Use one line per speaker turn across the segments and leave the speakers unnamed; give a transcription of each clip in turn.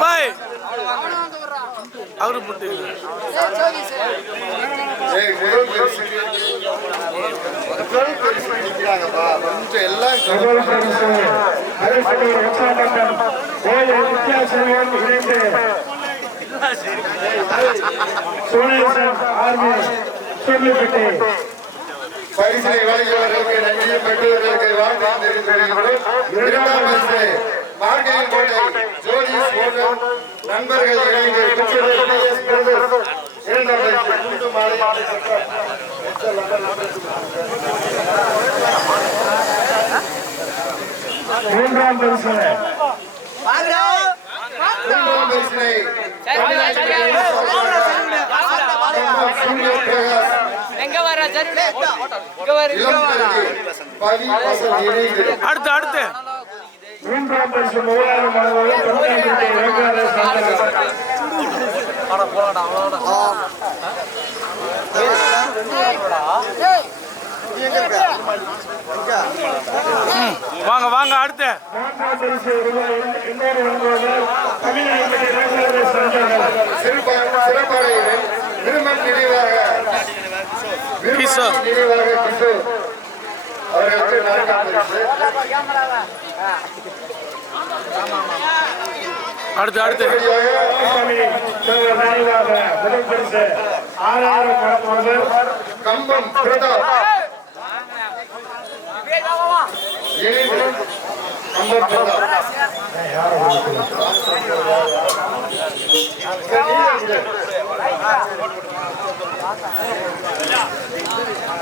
பாய் அவரு போட்டு
எல்லாம்
சோழேசன் ஆர்மி சொல்லிவிட்டு
பரிசினை வழங்கியவர்களுக்கு நன்றியும் பெற்றவர்களுக்கு வாழ்த்து தெரிவித்துள்ளோம். இரண்டாம் பரிசு மார்கழி கோட்டை ஜோதி சோழன் நண்பர்கள் இணைந்து பெற்றவர் PS பிரதர்ஸ். இரண்டாம் பரிசு குண்டு மாலை
மூன்றாம் பரிசு
மூன்றாம் பரிசினை
அடுத்து அடுத்து
மூன்றாம் பரிசு மூவாயிரம்
வாங்க வாங்க அடுத்து
நினைவாக பரிசு
அடுத்து அடுத்து.
கம்பம் பிரதாப் கம்பம் பிரதாப்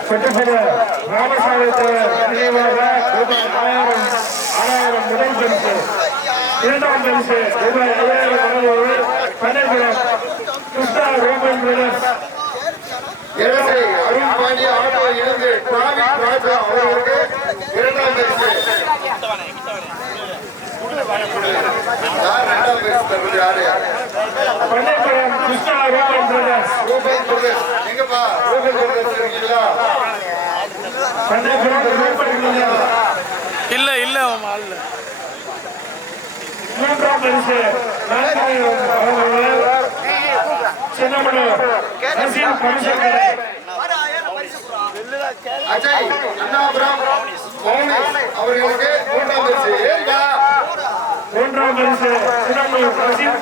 பெற்றுப்பட ராமசாமி நினைவாக ரூபாய் ஆயிரம் ஆறாயிரம் முதல் பரிசு இரண்டாம் பரிசு ரூபாய் ஐயாயிரம் வழங்குவது Krishna brothers
Arun Pandiya auto traffic Raja அவர்களுக்கு இரண்டாம் பரிசு. இரண்டாம் பரிசு தருவது யாரு
ரோமன் பிரதர்ஸ்
ரூபன் எங்கப்பா ரூபன் இருக்கீங்களா?
பிரதர்ஸ்
இல்ல இல்ல இல்ல.
மூன்றாம் பரிசு. பரிசுகளை
அஜய் அண்ணாபுரம் மௌனி அவர்களுக்கு மூன்றாம் பரிசு. ஏன்பா
மூன்றாம் பரிசு.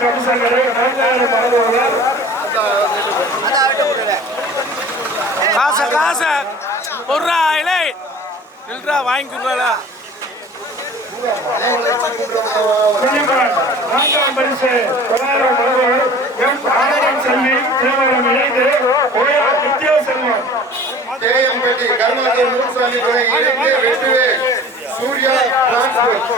கமிஷனரை நான்காயிரம்
காசை காசை. பொருளா இலை. இல்லா வாங்கி
நான்காம் பரிசு செல்வி தேவரம் இணைந்து ஓயா வித்யா செல்வம்
தேயம்பேட்டை கருணாகர் முனுசாமி துறை இணைந்து வெட்டுவே சூர்யா டிரான்ஸ்போர்ட்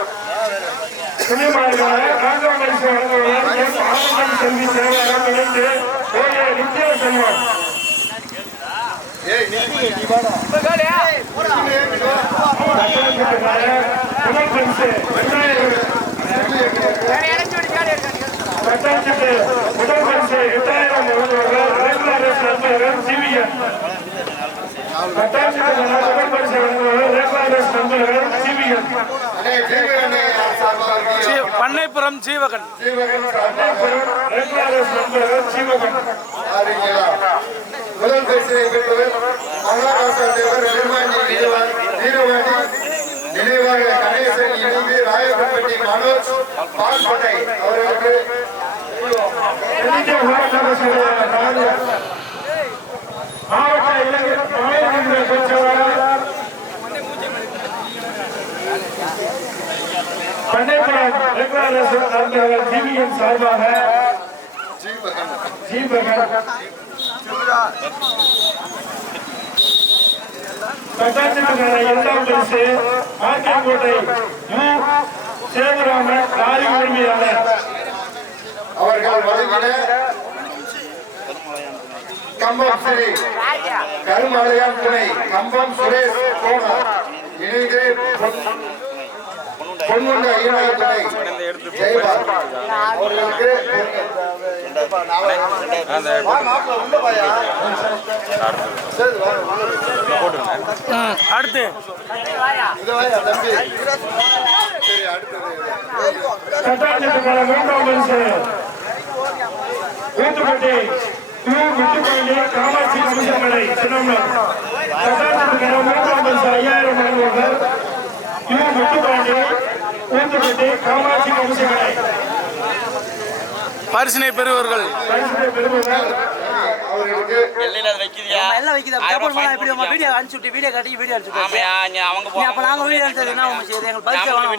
முதல் பரிசு எட்டாயிரம் சிவிஎன் பத்தாயிரத்துக்கு முதல் பரிசு வழங்குவதால்
பண்ணைப்புறம் ஜீவகன்
முதல் பெற்றவர் தேவர் வீரவாணி நினைவாக கணேசன் இணைந்து ராயப்பட்டி மனோஜ் பால்பட்டை அவர்களுக்கு
மாவட்ட இளைஞர் மாநில பண்ணைப்புறம் ரேகுலாரஸ் சார்பாக இரண்டாம் பரிசு லாரி உரிமையாளர்.
அவர்கள் வழங்கின கம்பம் ஸ்ரீ கருமலையான் துணை கம்பம் சுரேஷ் இணைந்து பொன்முண்ட ஐயனார் துணை ஜெயபால் அவர்களுக்கு
அடுத்து.
மூன்றாம் பரிசு ஊத்துப்பட்டி யூ முத்துப்பாண்டி காமாட்சி அம்சமலை சிதம்பரம் பரிசு ஐயாயிரம் வழங்குவார்கள் யூ முத்துப்பாண்டி ஊத்துப்பட்டி காமாட்சி அம்சமலை
பரிசினை பெறுவர்கள்.
பரிசுகளை பெறுவதால்
அவர்களுக்கு
எல்லாம் வைக்குது? அப்புறம் போனா எப்படி உங்க வீடியோ அனுப்பிச்சு விட்டு வீடியோ காட்டி வீடியோ அனுப்பிச்சு விட்டு நீ அப்ப நாங்க வீடியோ எடுத்தது என்ன உங்க செய்யுது எங்களுக்கு பரிசு வேணும்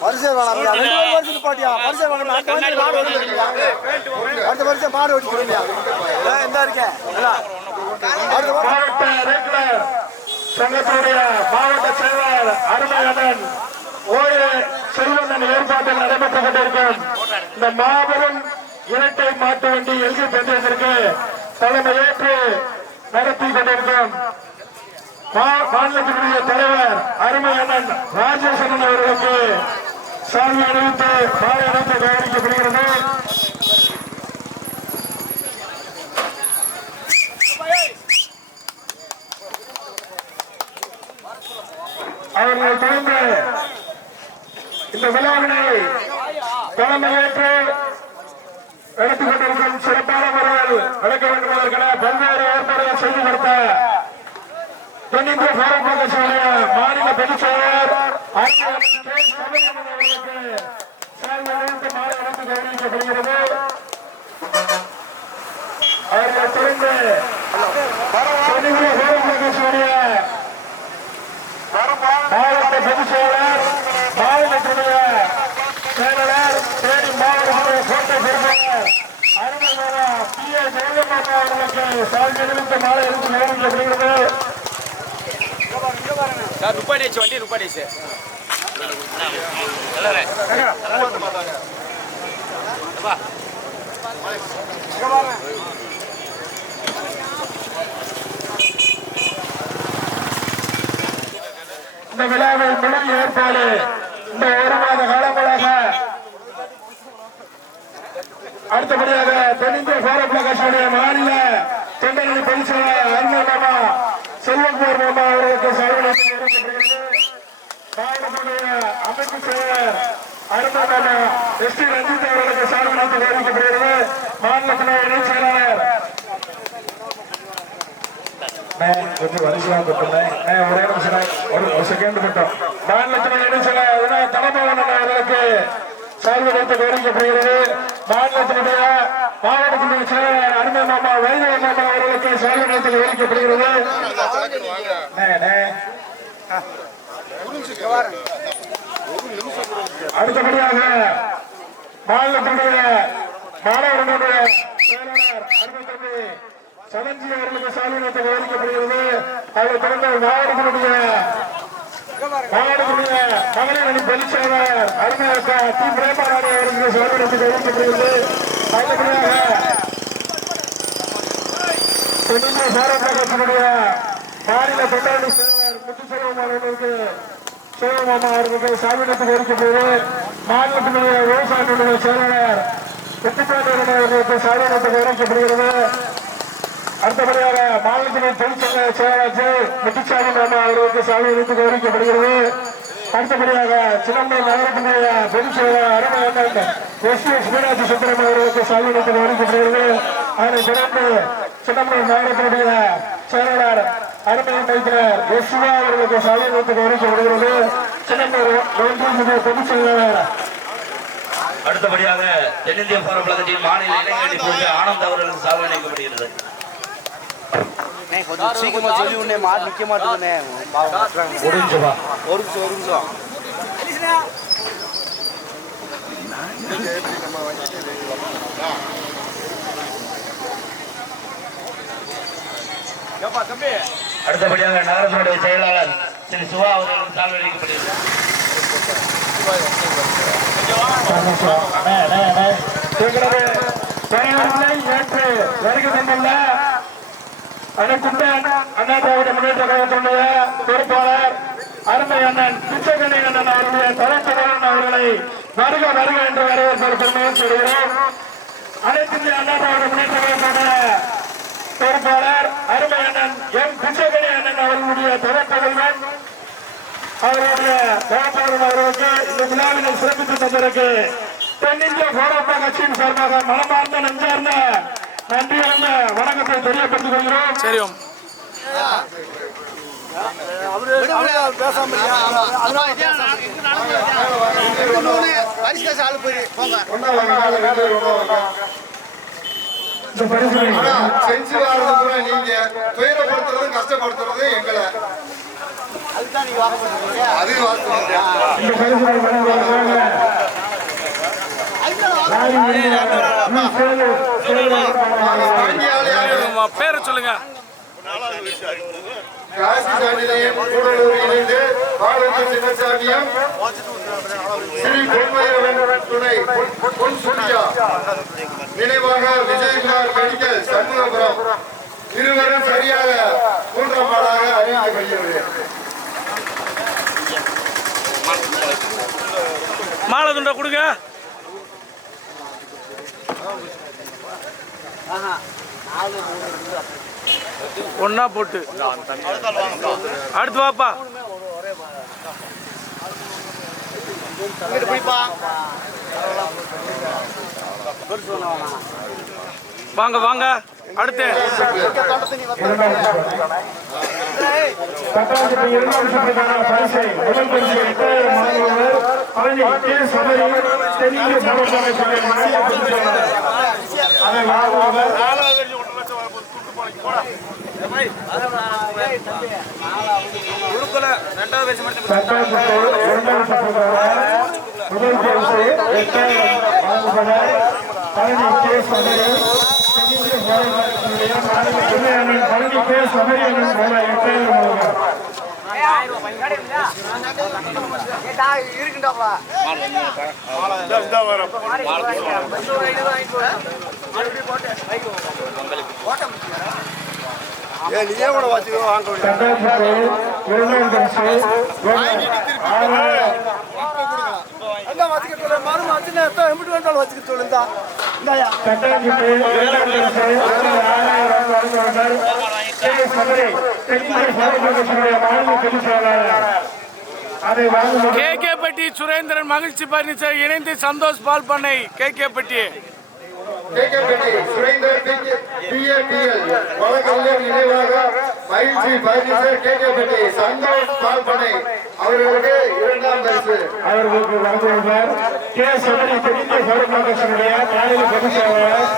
பரிசே வேணாம் ஐயா. ரெண்டு பேரும் பரிசு பாட்டியா? பரிசே வேணாம் அடுத்த வருஷம் மாடு ஓடிக்கிறீங்களா
சங்கத்துடைய மாவட்ட செயலாளர் அருமையண்ணன் ஓயே செல்வந்தன் ஏற்பாட்டில் நடைபெற்றுக் கொண்டிருக்கும் இந்த மாபெரும் இரட்டை மாட்டு வண்டி எல்கை தலைமை தலைமையேற்று நடத்தி கொண்டிருக்கும் மா- மாநிலத்தினுடைய தலைவர் அருமையண்ணன் ராஜேஸ்வரன் அவர்களுக்கு சாமி அணிவித்து மாலை அணிவித்து கௌரவிக்கப்படுகிறது அவர்கள் தொடர்ந்து இந்த விழாவினை தலைமையேற்று எடுத்துக் கொண்டிருக்கும் சிறப்பான முறையில் நடக்க வேண்டும் என்பதற்கான பல்வேறு ஏற்பாடுகள் செய்து கொடுத்த தென்னிந்திய பாரத் கட்சியுடைய மாநில பொதுச் செயலர் கௌரவிக்கப்படுகிறது அவர்கள் தொடர்ந்து தென்னிந்திய பாரத் கட்சியுடைய மாவட்ட பொதுச் செயலர் மாவட்டத்துடைய செயலாளர் தேனி மாவட்டத்துடைய கோட்டை பொறுப்பாளர் அருமையான பி ஏ ஜெயலலிதா அவர்களுக்கு மாலை
வண்டி
இந்த விழாவை முழு ஏற்பாடு. இந்த ஒரு மாத காலங்களாக அடுத்தபடியாக தென்னிந்திய பாரத் பிரகாஷனுடைய மாநில தொண்டரணி பொதுச்செயலாளர் அருண் மாமா செல்வகுமார் மாமா அவர்களுக்கு மாவட்டத்துடைய அமைப்பு செயலர் அருண் மாமா எஸ் டி ரஞ்சித் அவர்களுக்கு சார்பில் தெரிவிக்கப்படுகிறது மாநிலத்தினுடைய இணைச் செயலாளர் நான் கொஞ்சம் வரிசையாக கொடுத்துருந்தேன் நான் ஒரே நிமிஷம். நான் ஒரு ஒரு செகண்ட் மட்டும். மாநிலத்தில் என்ன சொல்ல தலைமையான அவர்களுக்கு சார்பு வைத்து கௌரவிக்கப்படுகிறது மாநிலத்தினுடைய மாவட்டத்தினுடைய செயலாளர் அருமை மாமா வைகை மாமா அவர்களுக்கு சார்பு வைத்து கௌரவிக்கப்படுகிறது அண்ணே, அண்ணே. அடுத்தபடியாக மாநிலத்தினுடைய மாணவர்களுடைய செயலாளர் அருமை தம்பி சதஞ்சி அவர்களுக்கு சாதனத்தை விவரிக்கப்படுகிறது. அதை பிறந்த நாடுகளுடைய மாவட்டத்தினுடைய மகளிர் அணி பொதுச்செயலாளர் அருமையாக டி. பிரேமராணி அவர்களுக்கு சாதனத்தை விவரிக்கப்படுகிறது அடுத்தபடியாக தென்னிந்திய பாரத கட்சியினுடைய மாநில தொண்டாளி செயலாளர் முத்துச்செல்வம் அவர்களுக்கு சிவமாமா அவர்களுக்கு மாநிலத்தினுடைய விவசாயிகளுடைய செயலாளர் முத்துப்பாண்டியன் அவர்களுக்கு அடுத்தபடியாக மாநிலத்தின் தொழிற்சங்க செயலாளர் முத்துசாமி மாமா அவர்களுக்கு சாலை வைத்து கௌரவிக்கப்படுகிறது. அடுத்தபடியாக சிதம்பரம் நகரத்தினுடைய பொதுச் செயலாளர் அருமையண்ணன் எஸ். எஸ். மீனாட்சி சுந்தரம் அவர்களுக்கு சாலை வைத்து கௌரவிக்கப்படுகிறது. அதனை தொடர்ந்து சிதம்பரம் நகரத்தினுடைய செயலாளர் அருமை மைத்திரர் எஸ். சிவா அவர்களுக்கு சாலை வைத்து கௌரவிக்கப்படுகிறது. சிதம்பரம் ஒன்றிய பொதுச் செயலாளர்.
அடுத்தபடியாக தென்னிந்திய போராட்டத்தின் மாநில இளைஞரணி பொறுப்பு ஆனந்த் அவர்களுக்கு சாதனை அளிக்கப்படுகிறது.
கொஞ்சம் சீக்கிரமா சொல்லி உடனே மாடு நிக்க பாவம் விட்டுறாங்க.
முடிஞ்சுவா
ஒரு நிமிஷம் ஒரு நிமிஷம்
அடுத்தபடியாக நகரத்தினுடைய செயலாளர் திரு சிவா அவர்களுக்கு சாதனை அளிக்கப்படுகிறது
ஏற்று வருகை அண்ணன் அனைத்துண்ட அண்ணா திராவிட முன்னேற்ற கழகத்தினுடைய பொறுப்பாளர் அருமை அண்ணன் பிச்சைக்கணி அண்ணன் அவருடைய தலைச்செயலன் அவர்களை வருக வருக என்று வரவேற்பு பெருமையும் சொல்கிறோம் அனைத்து அண்ணா திராவிட முன்னேற்ற கழகத்தோட பொறுப்பாளர் அருமை அண்ணன் எம் பிச்சைக்கணி அண்ணன் அவர்களுடைய துணைப்பகல்வன் அவருடைய வேட்பாளர் அவர்களுக்கு இந்த விழாவினை சிறப்பித்து தந்திருக்கு தென்னிந்திய போராட்ட கட்சியின் சார்பாக மனமார்ந்த நன்றார்ந்த நெஞ்சார்ந்த நன்றியார்ந்த வணக்கத்தை தெரியப்படுத்திக் கொள்கிறோம்.
சரி ஓம்.
ஒண்ணா வாங்க, நாலு பேர் ஒண்ணா வாங்க.
இந்த பரிசுகளை
ஆனா, செஞ்சு வாழ்றது நீங்க துயரப்படுத்துறதும் கஷ்டப்படுத்துறதும் எங்களை. அது வாஸ்தவம் தான்.
இந்த பரிசுகளை
பேரை சொல்லுங்க
இணைந்து ஸ்ரீ பொன்மையவன் துணை பொன்- பொன் நினைவாக விஜயகுமார் மெடிக்கல் சண்முகபுரம் இருவரும் சரியாக மூன்றாம் ஆளாக அறிவிக்கப்படுகிறது
மாலை துண்டை கொடுங்க. ஒன்னா போட்டு. அடுத்து வாப்பா. வாங்க வாங்க. அடுத்து.
பழனி முதல் பரிசை பழனி கே பழனி எட்டாயிரம் மாணவர்கள் கட்டாயப்பட்டு இரண்டாம் பரிசு ஆறாயிரம் வச்சுக்க இரண்டாம் கே.
கே கே பட்டி சுரேந்திரன் மகிழ்ச்சி பர்னிச்சர் இணைந்து சந்தோஷ் பால் பண்ணை கே கே பட்டி
கேட்கப்பட்டி சுரேந்தர் பிஏபிஎல் வழக்கறிஞர் நினைவாக மகிழ்ச்சி பர்னிச்சர் கேட்கப்பட்டி சந்தோஷ் பால்பனை அவர்களுக்கு இரண்டாம் பரிசு.
அவர்களுக்கு வழங்குவவர் கே. சபரி சமூக கட்சியினுடைய மாநில பொதுச் செயலாளர்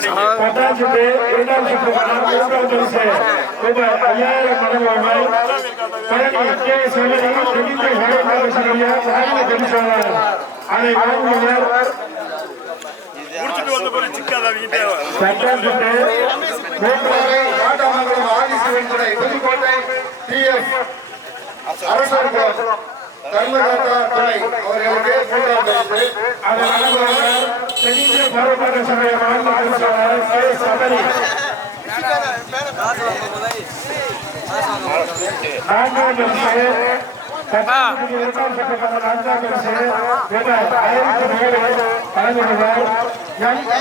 பட்டாசுக்கு இரண்டாம் சுற்றுக்கான மூன்றாம் பரிசு ரூபாய் ஐயாயிரம் வழங்குவார்கள் பழனி கே. சபரி தென்னிந்திய சமூக கட்சியினுடைய மாநில பொதுச் செயலாளர் அதை வாங்குவவர் பட்டாசுக்கு மூன்றாம்
கோவை நாட்டாமங்கலம் ஆதிசிவன் துணை புதுக்கோட்டை டிஎஃப் அரசர் தர்மகர்த்தா துணை அவர்களுக்கு மூன்றாம் பரிசு
அதை வழங்குவவர் தென்னிந்திய சமூக மாநில கே. சபரி நான்காம்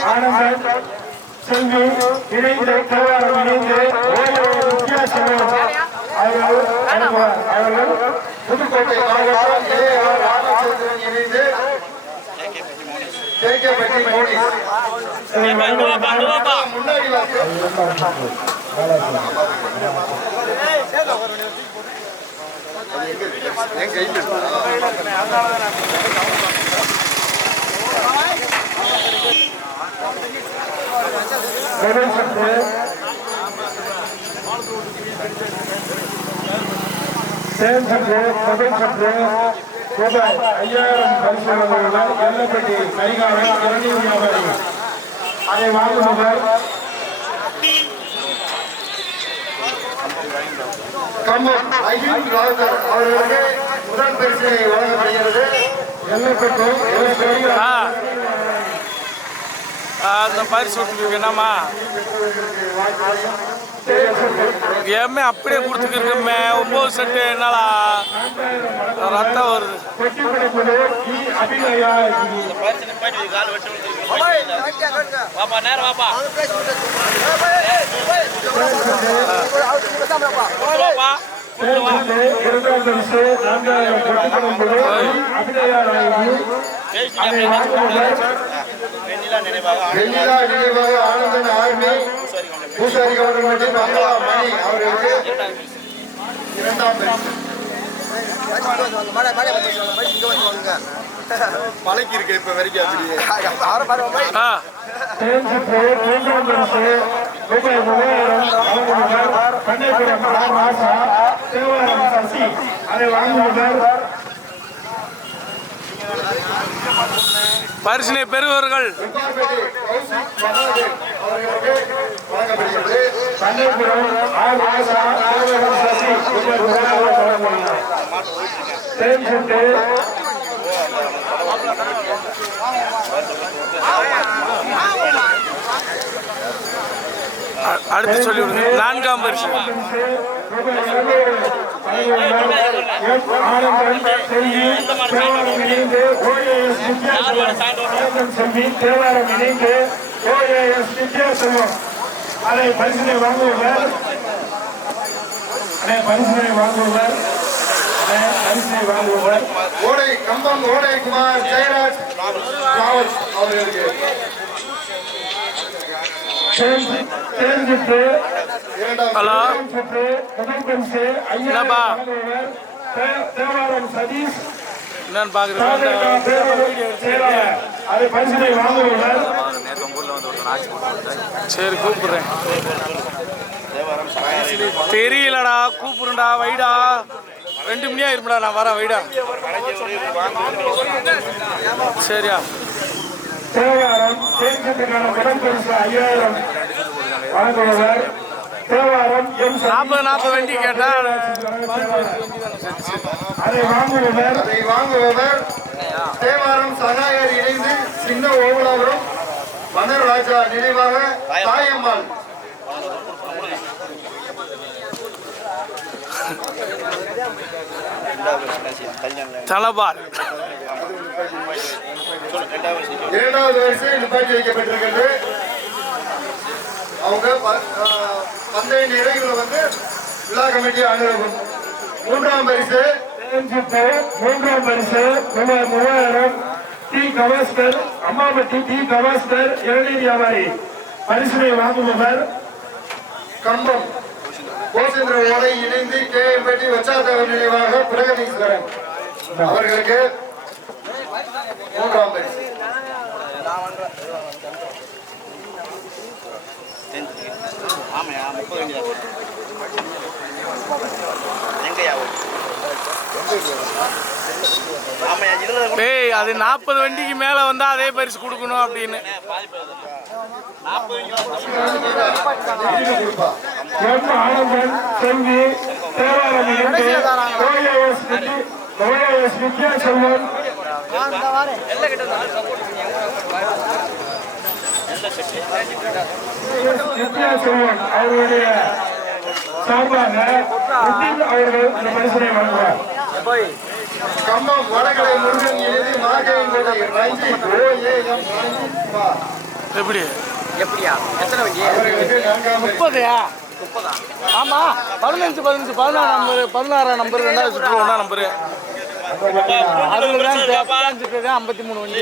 ஆனந்தன் செல்வி இணைந்து இணைந்து வித்தியாசம் அவர்கள்
புதுக்கோட்டை மாவட்டம் இணைந்து கேட்கப்பட்டி மோனிஸ்
இதை வழங்குவார்.
முன்னாடி வாங்க என் கையில்
முதல் சுற்று செயல் சுற்று முதல் சுற்று ரூபாய் ஐயாயிரம் பரிசோதனைகள் எல்லப்பட்டி கைகாரம் இறங்கி வியாபாரி அதை
ராஜர் அவர்களுக்கு முதல் பரிசினை வழங்கப்படுகிறது.
எல்லப்பட்டு
அந்த பரிசு என்னம்மா ஏமே அப்படியே கொடுத்துக்கிருக்கமே ஒன்பது செட்டு என்னாலா ரத்தம் வருது.
வாப்பா நேரம்
நினைவாக ஆனந்தன் ஆர்மி பூசாரி கவுண்டர்மட்டி மங்களா மணி அவர்களுக்கு இரண்டாம் மலைக்கு இருக்கு இப்ப வரைக்கும் அப்படியே
கன்னியாகுமரி சசி அதை வாங்குவவர்
பரிசினை பெறுவர்கள்
அடுத்து சொல்லிவிடுங்க. நான்காம் பரிசு. வழங்கப்படுகிறது
தேவாரம் சசி ரூபாய் மூவாயிரம் வழங்குவவர் தேவாரம் இணைந்து ஓஏஎஸ் அதை பரிசனை பரிசனை பரிசனை
ஓடை கம்பம் ஓடை குமார் ஜெயராஜ் ராவல் அவர்களுக்கு.
தேர்ந்துட்டு
ஹலோ. என்னப்பா?
தேவாரம் சதீஷ்
என்னன்னு பாக்குறேன் சரி கூப்பிடுறேன். தெரியலடா கூப்பிடுண்டா வைடா. ரெண்டு மணியா இருப்படா நான் வரேன் வைடா. சரியா?
தேவாரம் தேர்ந்ததுக்கான முதல் பரிசு ஐயாயிரம் வழங்குபவர். தேவாரம் எம்
நாற்பது நாற்பது வண்டி கேட்டா.
அதை வாங்குபவர்.
அதை வாங்குபவர். தேவாரம் சகாயர் இணைந்து சின்ன ஓவலாபுரம் மன்னர் ராஜா நினைவாக தாயம்மாள்.
தலபால்
இரண்டாவது வரிசை நிப்பாட்டி வைக்கப்பட்டிருக்கிறது. அவங்க ப- ஆஹ், பந்தய நிறைவுல வந்து விழா கமிட்டி அனுபவம் மூன்றாம் பரிசு
மூன்றாம் பரிசு மூவாயிரம். டி கவாஸ்கர் அம்மாபட்டி டி கவாஸ்கர் இளநீர் வியாபாரி பரிசினை வாங்குபவர்.
கம்பம். கோசேந்திர ஓடை இணைந்து கே எம்பட்டி வச்சாதவர் நினைவாக பிரகதீஸ்வரன். அவர்களுக்கு மூன்றாம் பரிசு.
ஆமாயா முப்பது எங்கயா
அது நாற்பது வண்டிக்கு மேல வந்தா அதே பரிசு கொடுக்கணும் அப்படின்னு.
செல்வி தேவாரம் இணைந்து அவருடைய சார்பாக அவர்கள் இந்த பரிசனை வழங்குவார்
கம்பம் வடகலை முருகன் எழுதி மார்கையின்
எப்படி
எப்படியா எத்தனை வண்டி
அவர்களுக்கு நான்காம்
ஆமா பதினஞ்சு பதினஞ்சு பதினாறு நம்பர் பதினாறாம் நம்பர் ரெண்டாவது சுற்று ஒன்றா நம்பரு. அதுல தான் தான் ஐம்பத்தி மூணு வண்டி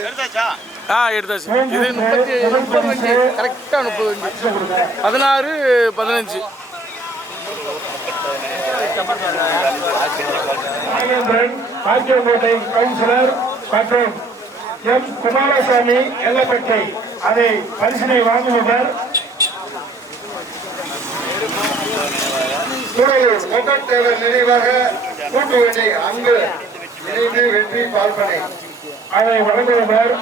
எடுத்தாச்சா?
ஆ எடுத்தாச்சு. இது முப்பத்தி முப்பது வண்டி கரெக்டாக முப்பது வண்டி. பதினாறு பதினஞ்சு.
பாக்கியங்கோட்டை கவுன்சிலர் மற்றும் எம் குமாரசாமி எல்லப்பட்டை அதை பரிசினை வாங்குபவர்
நினைவாக கூட்டு வண்டி அங்கு இணைந்து வெற்றி பார்ப்பனை.
அதை வழங்குவவர்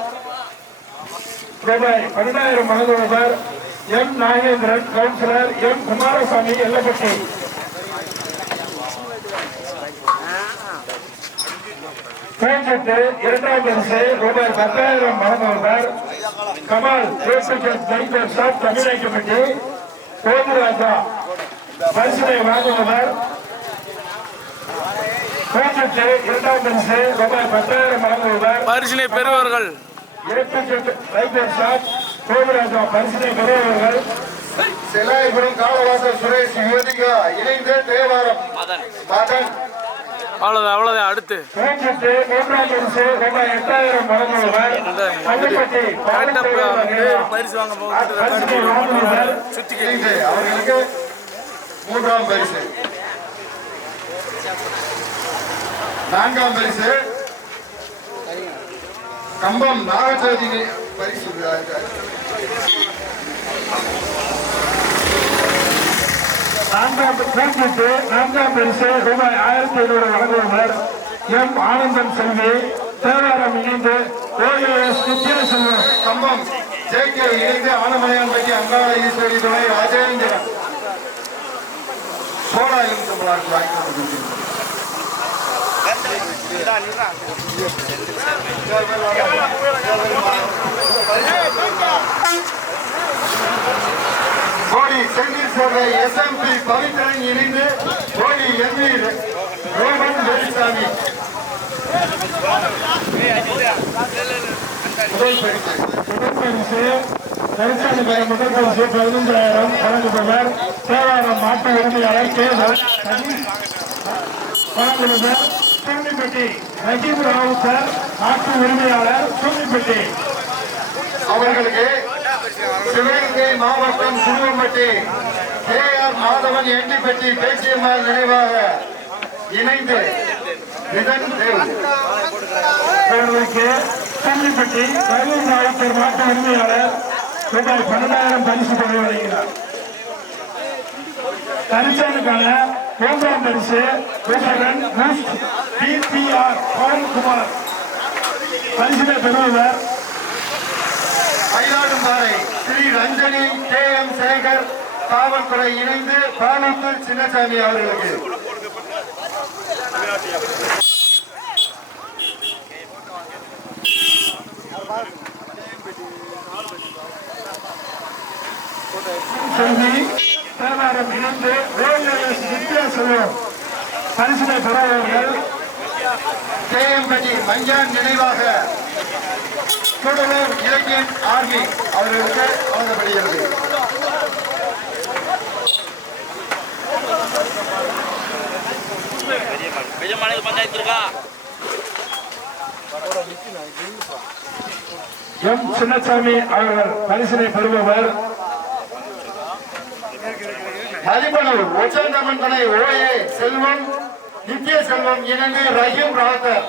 ரூபாய் பன்னெண்டாயிரம் வழங்குவவர் M Nagendran councillor M Kumarasamy Ellappatti. பேச்சுட்டு இரண்டாம் பரிசு ரூபாய் பத்தாயிரம் வழங்குவவர் கமால் தமிழ் பைக் ஷாப் கோபுராஜா. பரிசினை வழங்குவவர் பூஜ்ஜியத்து இரண்டாம் பரிசு ரூபாய் பத்தாயிரம் வாங்குபவர்
பரிசினை பெறுவார்கள்.
கோபுராஜா பரிசினை பெறுபவர்கள்
செல்லாயபுரம் காலவாசல் சுரேஷ் யுவதிகா இணைந்து தேவாரம்.
மதன்
அவ்வளோதான் அவ்வளோதான் அடுத்து.
பரிசு
வாங்க போகுது
மூன்றாம் பரிசு. நான்காம் பரிசு. கம்பம் நாகஜோதி பரிசு.
நான்காம் நான்காம் பரிசு ரூபாய் ஆயிரத்தி ஐநூறு வழங்குபவர் எம் ஆனந்தன் செல்வி. தேவாரம் இணைந்து O S Vidyashankar
Kambam J K இணைந்து ஆனமலையான்பட்டி அங்காள ஈஸ்வரி துணை ராஜேந்திரன். சோழா எலுமிச்சம்பழம் வாங்கி கோடி செந்தில் சேர்ந்த எஸ்எம்பி பவித்ரன் இணைந்து கோடி எம்பி ரோமன் வெரிசாமி முதல் பரிசு
முதல் பரிசு முதல் பரிசு பதினஞ்சாயிரம் வழங்குபவர் சேவாரம் மாட்டு உரிமையாளர் கே. வழங்குபவர் ரஜீவ் ராவுத்தர் மாட்டு உரிமையாளர் சுள்ளிப்பட்டி
அவர்களுக்கு சிவகங்கை மாவட்டம் சிறுவம்பட்டி கே ஆர் மாதவன் எண்டிப்பட்டி பேச்சியம்மாள் நினைவாக இணைந்து
அவர்களுக்கு சுள்ளிப்பட்டி ரஜீவ் ராவுத்தர் மாட்டு உரிமையாளர் ரூபாய் பன்னெண்டாயிரம் பரிசு தொகை வழங்கினார். கரிசனுக்கான மூன்றாம் பரிசு ரூபாய் பிபிஆர் பவன்குமார் பரிசினை பெறுவவர்
மயிலாடும்பாறை ஸ்ரீ ரஞ்சனி கே எம் சேகர் காவல்துறை இணைந்து பாலூத்தூர் சின்னசாமி அவர்களுக்கு.
செல்வி தேவாரம் இணைந்து ஓஎஸ் வித்யாசலம் பரிசினை பெறுபவர்கள்
கேஎம்பட்டி மஞ்சான் நினைவாக கூடலூர் இலக்கியன் ஆர்மி அவர்களுக்கு வழங்கப்படுகிறது.
எம் சின்னசாமி அவர்கள் பரிசினை பெறுபவர்.
மதிப்பனூர் ஒச்சந்தமன் துணை ஓஏ செல்வம் நித்திய செல்வம் இணைந்து ரஹீம் ராத்தர்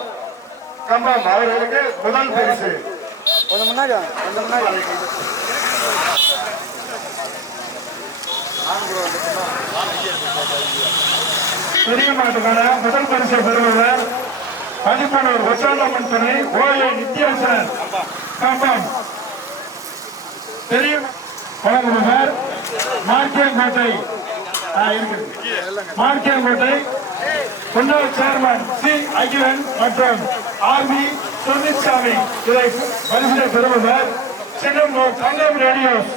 கம்பம். அவர்களுக்கு முதல் பரிசு.
கொஞ்சம் முன்னாடி வாங்க, கொஞ்சம் முன்னாடி வாங்க.
பெரிய மாட்டுக்கான முதல் பரிசை பெறுபவர் பதிப்பனூர் ஒச்சாண்டம்மன் துணை ஓஏ நித்யாசன் கம்பம். பெரிய வழங்குபவர் மார்க்கியங்கோட்டை மாணிக்கோட்டை முன்னாள் சேர்மன் சி அகிலன் மற்றும் ஆர்மி சுனித்சாமி இதை பரிசினை பெறுபவர் சின்னம்பூர் தங்கம் ரேடியோஸ்.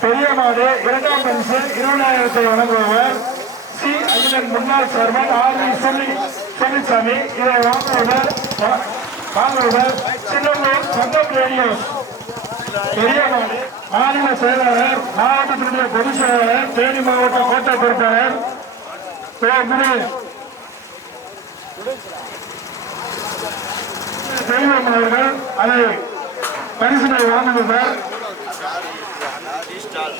பெரியமாடு இரண்டாம் பரிசு இருபதாயிரத்தை வழங்குபவர் சி அகிலன் முன்னாள் சேர்மன் ஆர்மி சுனி சுனிச்சாமி இதை வாங்குபவர் வா- வாங்குபவர் சின்னம்பூர் தங்கம் ரேடியோஸ். பெரியமாடு மாநில செயலாளர் மாவட்டத்தினுடைய பொதுச் செயலாளர் தேனி மாவட்ட கோட்டை பொறுப்பாளர் தெய்வம் அவர்கள் அதை பரிசுகளை வாங்குபவர்
டீ ஸ்டால்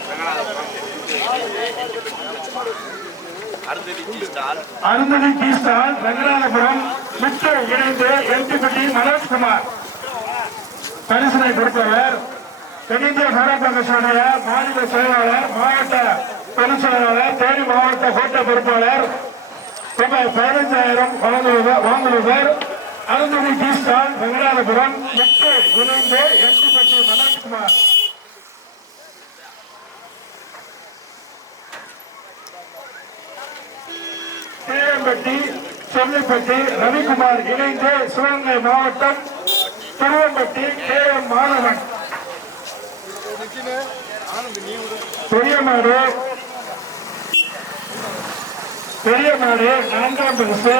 ஸ்டால்
அருந்ததி கீஸ்டால் ரங்கநாதபுரம் மிக்க இணைந்து எல்டிபி மனோஜ்குமார் பரிசனை கொடுத்தவர் தென்னிந்திய காங்கிரசுடைய மாநில செயலாளர் மாவட்ட பொதுச் செயலாளர் தேனி மாவட்ட கோட்ட பொறுப்பாளர் ரூபாய் பதினைஞ்சாயிரம் வழங்குவவர் வாங்குவவர் அருந்ததி கீஸ்டால் எட்டு மிட்டு இணைந்து எல்டிபி மனோஜ்குமார். தேவம்பட்டி செல்லிப்பட்டி ரவிக்குமார் இணைந்து சிவகங்கை மாவட்டம் திருவம்பட்டி கே எம் மாணவன் பெரிய மாடு. பெரிய மாடு நான்காம் பரிசு.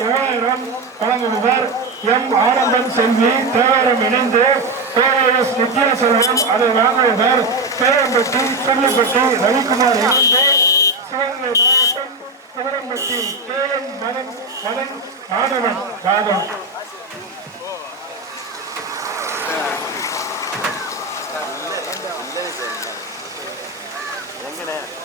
மூவாயிரம் வழங்குபவர் எம் ஆனந்தன் செல்வி. தேவாரம் இணைந்து கேஎஸ் நித்யா செல்வம் அதை வாங்குபவர் பேரம்பட்டி சொல்லிப்பட்டி ரவிக்குமார் இணைந்து சிவகங்கை மாவட்டம் Sivarampatti K. M. Madan Madan Madhavan. second
half.